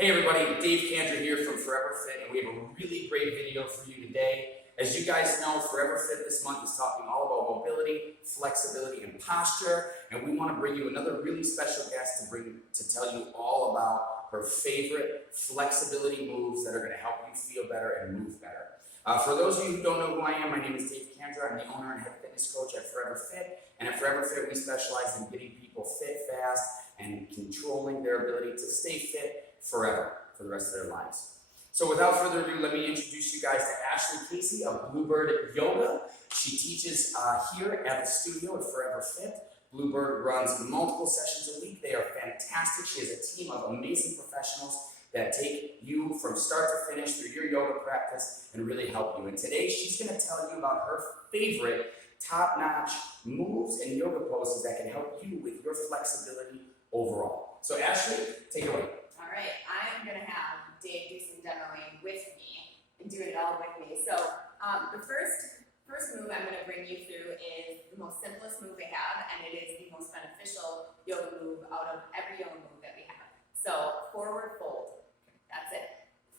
Hey everybody, Dave Cantor here from Forever Fit, and we have a really great video for you today. As you guys know, Forever Fit this month is talking all about mobility, flexibility, and posture, and we want to bring you another really special guest to tell you all about her favorite flexibility moves that are going to help you feel better and move better. For those of you who don't know who I am, my name is Dave Cantor. I'm the owner and head fitness coach at Forever Fit, and at Forever Fit we specialize in getting people fit fast and controlling their ability to stay fit forever, for the rest of their lives. So without further ado, let me introduce you guys to Ashley Casey of Bluebird Yoga. She teaches here at the studio at Forever Fit. Bluebird runs multiple sessions a week. They are fantastic. She has a team of amazing professionals that take you from start to finish through your yoga practice and really help you. And today she's going to tell you about her favorite top-notch moves and yoga poses that can help you with your flexibility overall. So Ashley, take it away. All right, I'm going to have Dave do some demoing with me and doing it all with me. So the first move I'm going to bring you through is the most simplest move we have, and it is the most beneficial yoga move out of every yoga move that we have. So forward fold, that's it.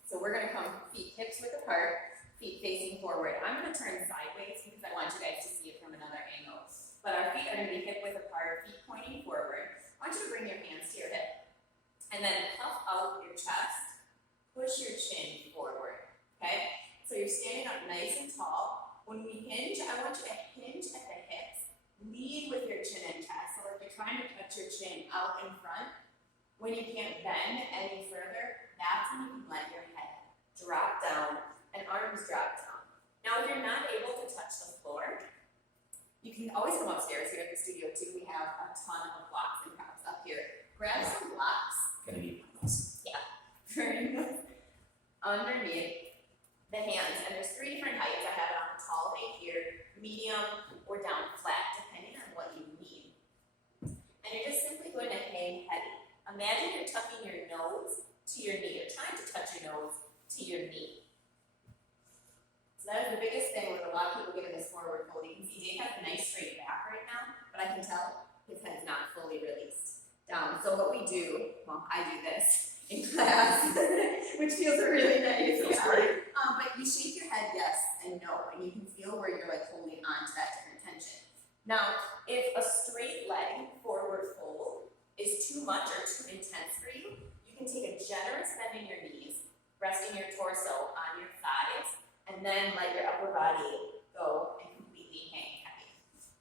So we're going to come feet hips width apart, feet facing forward. I'm going to turn sideways because I want you guys to see it from another angle. But our feet are going to be hip width apart, feet pointing forward. I want you to bring your hands to your hip. And then puff out your chest, push your chin forward, okay? So you're standing up nice and tall. When we hinge, I want you to hinge at the hips, lead with your chin and chest. So if you're trying to touch your chin out in front, when you can't bend any further, that's when you can let your head drop down and arms drop down. Now, if you're not able to touch the floor, you can always come upstairs here at the studio too. We have a ton of blocks and props up here. Grab some blocks. Gonna be awesome. Yeah. Underneath the hands, and there's 3 different heights. I have it on tall right here, medium, or down flat, depending on what you need. And you're just simply going to hang heavy. Imagine you're tucking your nose to your knee. You're trying to touch your nose to your knee. So that is the biggest thing with a lot of people getting this forward fold. You can see Dave has a nice straight back right now, but I can tell his head's not fully released down. So what we do, well, I do this in class, which feels really nice. Feels great. But you shake your head yes and no, and you can feel where you're like holding on to that different tension. Now, if a straight leg forward fold is too much or too intense for you, you can take a generous bend in your knees, resting your torso on your thighs, and then let your upper body go and completely hang heavy.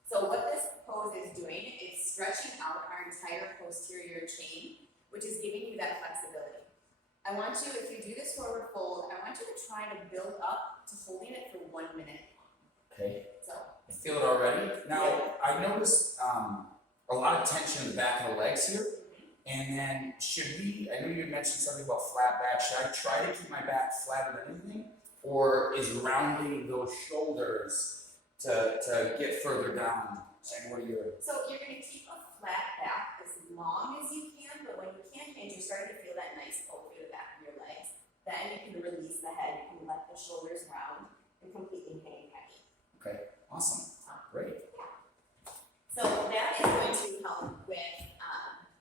So what this pose is doing is stretching out our entire posterior chain, which is giving you that flexibility. I want you, if you do this forward fold, I want you to try to build up to holding it for 1 minute. Okay. So I feel it already. Now, I noticed a lot of tension in the back of the legs here. And then I know you had mentioned something about flat back. Should I try to keep my back flatter than anything? Or is rounding those shoulders to get further down? And what are your... So you're going to keep a flat back as long as you can, but when you can't hinge, you're starting to feel that nice pull through the back of your legs. Then you can release the head, you can let the shoulders round and completely hang heavy. Okay, awesome. Great. So that is going to help with,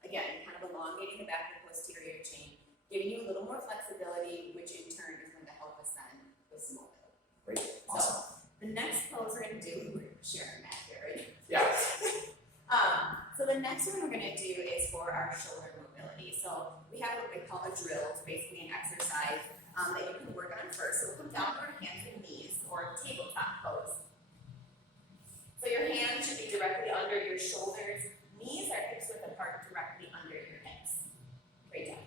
again, kind of elongating the back of the posterior chain, giving you a little more flexibility, which in turn is going to help us then with some mobility. Great. Awesome. So the next pose we're going to do, we're sharing that here, right? Yeah. So the next one we're going to do is for our shoulder mobility. So we have what we call a drill. It's basically an exercise that you can work on first. So we'll come down to our hands and knees, or tabletop pose. So your hands should be directly under your shoulders. Knees are hips width apart, directly under your hips. Great job.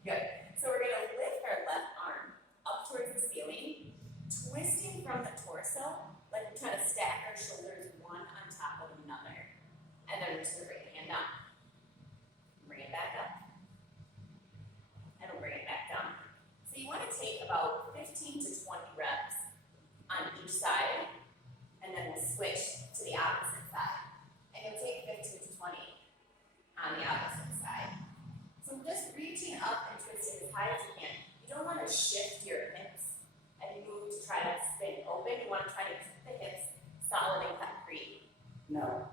Good. So we're going to lift our left arm up towards the ceiling, twisting from the torso, like we're trying to stack our shoulders one on top of another. And then we're just going to bring the hand down. Bring it back up. And we'll bring it back down. So you want to take about 15 to 20 reps on each side, and then we'll switch to the opposite side. And you'll take 15 to 20 on the opposite side. So just reaching up and twisting as high as you can. You don't want to shift your hips as you move to try to spin open. You want to try to keep the hips solid and concrete. No.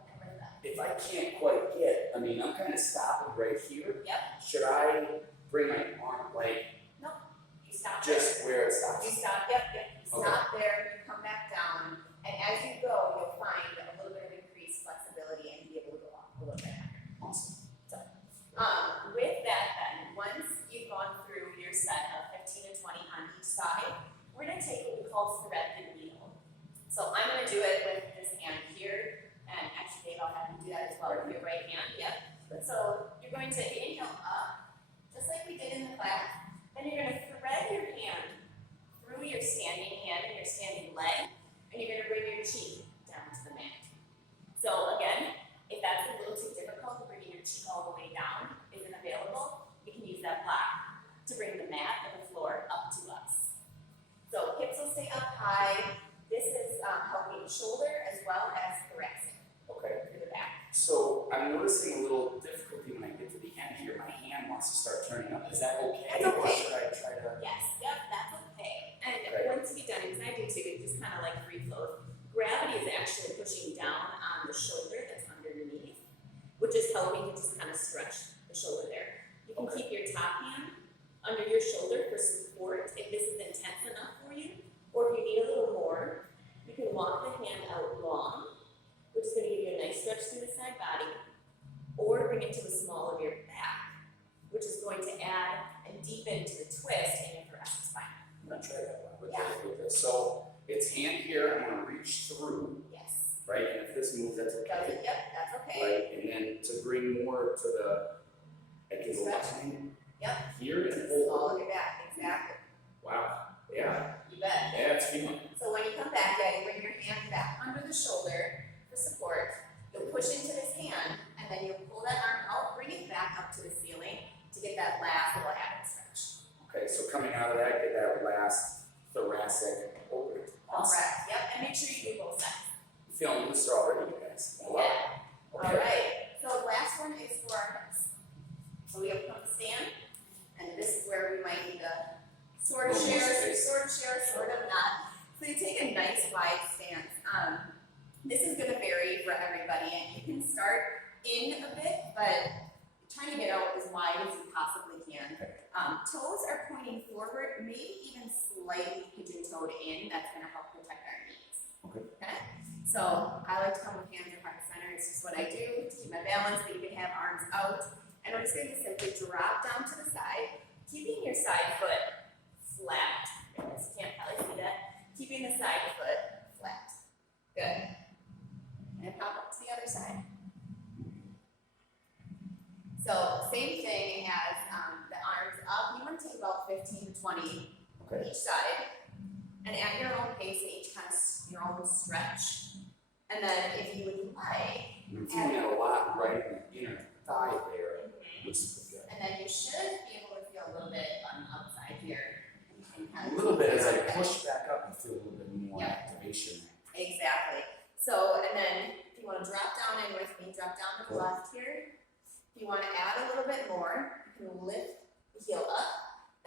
If I can't quite get, I'm kind of stopping right here. Yep. Should I bring my in the class. Then you're gonna thread your hand through your standing hand and your standing leg, and you're gonna bring your cheek down to the mat. So again, if that's a little too difficult, bringing your cheek all the way down isn't available, you can use that block to bring the mat and the floor up to us. So hips will stay up high. This is helping shoulder as well as thoracic. Okay. Through the back. So I'm noticing a little difficulty when I get to the end here. My hand wants to start turning up. Is that okay? That's okay. Or should I try to? Yes, yep, that's okay. And Okay. once you get done, because I do too, it just kind of like free flows. Gravity is actually pushing down on the shoulder that's underneath, which is helping to just kind of stretch the shoulder there. You can keep your top hand under your shoulder for support if this is intense enough for you, or if you need a little more, you can walk the hand out long, which is going to give you a nice stretch through the side body, or bring it to the small of your back, which is going to add and deepen to the twist in your thoracic spine. I'm gonna try that one Yeah. with this. So it's hand here. I'm gonna reach through, Yes. right? And if this moves, that's Does okay. it? Yep, that's okay. Right, and then to bring more to the, I can go behind Yep. here To and the hold. small of your back, exactly. Wow, yeah, You bet. yeah, it's feeling. So when you come back, yeah, you bring your hand back under the shoulder for support. You'll push into this hand, and then you'll pull that arm out, bring it back up to the ceiling to get that last little added stretch. Okay, so coming out of that, get that last thoracic open. Awesome. Correct. Yep, and make sure you do both sides. I'm feeling looser already, you guys. I love it. Yeah. Okay. All right. So the last one is for our hips. So we open up the stand, and this is where we might need to sort of Little more share, space. sort of not. So you take a nice wide stance. This is going to vary for everybody, and you can start in a bit, but trying to get out as wide as you possibly can. Toes are pointing forward, maybe even slightly pigeon-toed in. That's going to help protect our knees. Okay. So I like to come with hands at heart center. It's just what I do to keep my balance, but you can have arms out. And we're just going to simply drop down to the side, keeping your side foot flat. Yes, you can't probably see that. Keeping the side foot flat. Good. And pop up to the other side. So same thing as the arms up. You want to take about 15 to 20 Okay. each side. And at your own pace, each kind of your own stretch. And then if you would like, I'm feeling it a lot right in the inner thigh there, which is good. and then you should be able to feel a little bit on the outside here. And kind A of little bit as I Okay. push back up, I feel a little bit more Yep. activation. Exactly. So, and then if you want to drop down in with me, drop down to the Cool. left here. If you want to add a little bit more, you can lift the heel up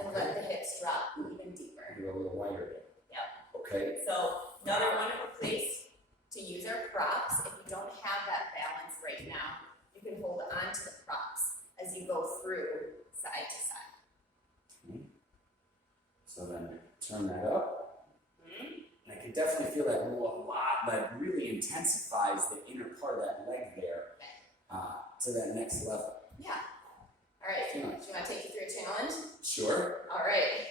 and let the hips drop even deeper. Go a little wider there. Yep. Okay. So another wonderful place to use our props. If you don't have that balance right now, you can hold on to the props as you go through side to side. So then turn that up. And I can definitely feel that move a lot, but it really intensifies the inner part of that leg there to that next level. Yeah. All right. Do Yeah. you want to take you through a challenge? Sure. All right.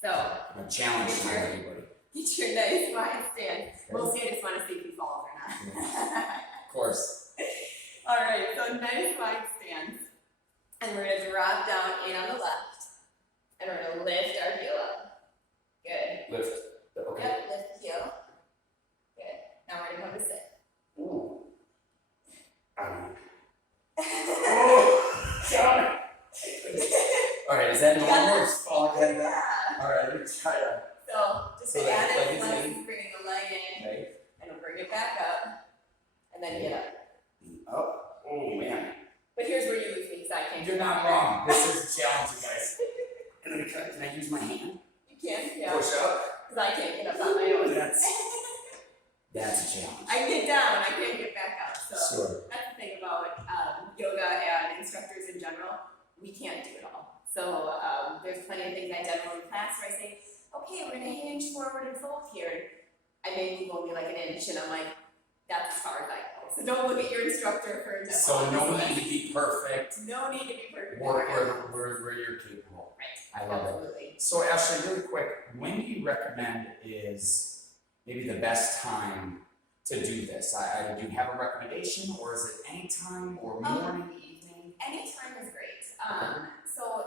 So A challenge Sure. time, everybody. get your nice wide stand. Mostly I just want to see if he falls or not. Of course. All right. So nice wide stance. And we're going to drop down in on the left. And we're going to lift our heel up. Good. Lift. Okay. Yep, lift the heel. Good. Now we're going to come to sit. Ooh. Oh, God. All right, is that normal? Just fall again? Yeah. All right, let's try to. So just So to that add leg it, is let's in? bring the leg in Okay. and we'll bring it back up. And then get up. Up. Oh, man. But here's where you lose me because I can't. You're not wrong. This is a challenge, you guys. Can I use my hand? You can, yeah. Push up? Because I can't get up on my own. That's a challenge. I can get down, I can't get back up. So Sure. that's the thing about yoga and instructors in general. We can't do it all. So there's plenty of things I demo in class where I say, okay, we're going to hinge forward and fold here. I may move only like an inch, and I'm like, that's as far as I go. So don't look at your instructor for a demo. So no need to be perfect. No need to be perfect. Work where you're capable. Right. I love it. Absolutely. So Ashley, really quick, when do you recommend is maybe the best time to do this? Do you have a recommendation, or is it any time, or morning, evening? Any time is great. Okay. So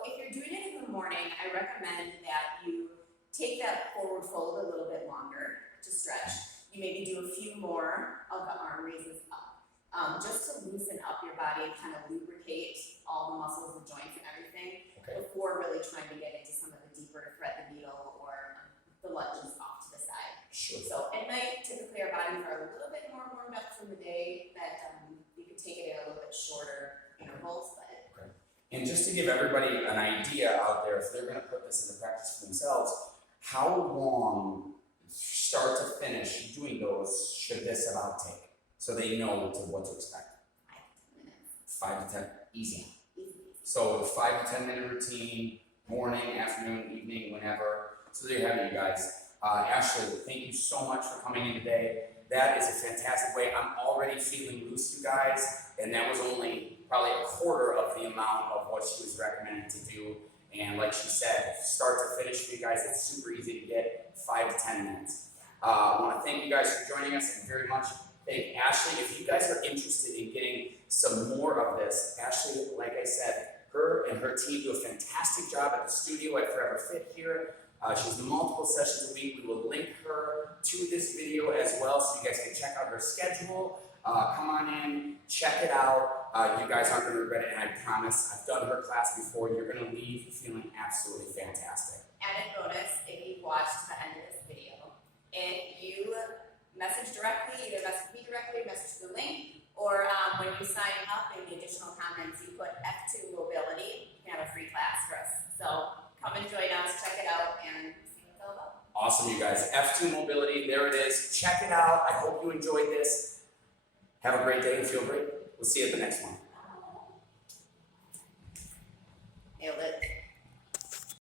recommend that you take that forward fold a little bit longer to stretch. You maybe do a few more of the arm raises up, just to loosen up your body and kind of lubricate all the muscles, the joints and everything, before really trying to get into some of the deeper thread the needle or the lunges off to the side. Sure. So at night, typically our bodies are a little bit more warmed up from the day that you can take it in a little bit shorter intervals, but. And just to give everybody an idea out there, if they're going to put this into practice for themselves, how long, start to finish, doing those should this about take? So they know what to expect. 5 to 10 minutes. 5 to 10, easy. So 5 to 10 minute routine, morning, afternoon, evening, whenever. So there you have it, you guys. Ashley, thank you so much for coming in today. That is a fantastic way. I'm already feeling loose, you guys, and that was only probably a quarter of the amount of what she was recommending to do. And like she said, start to finish for you guys, it's super easy to get, 5 to 10 minutes. I want to thank you guys for joining us and very much thank Ashley. If you guys are interested in getting some more of this, Ashley, like I said, her and her team do a fantastic job at the studio at Forever Fit here. She has multiple sessions a week. We will link her to this video as well so you guys can check out her schedule. Come on in, check it out. You guys aren't going to regret it, and I promise, I've done her class before. You're going to leave feeling absolutely fantastic. Added bonus, if you've watched the end of this video, if you message directly, either message me directly, message the link, or when you sign up in the additional comments, you put F2 Mobility, you can have a free class for us. So come and join us, check it out, and see what it's all about. Awesome, you guys. F2 Mobility, there it is. Check it out. I hope you enjoyed this. Have a great day and feel great. We'll see you at the next one. Nailed it.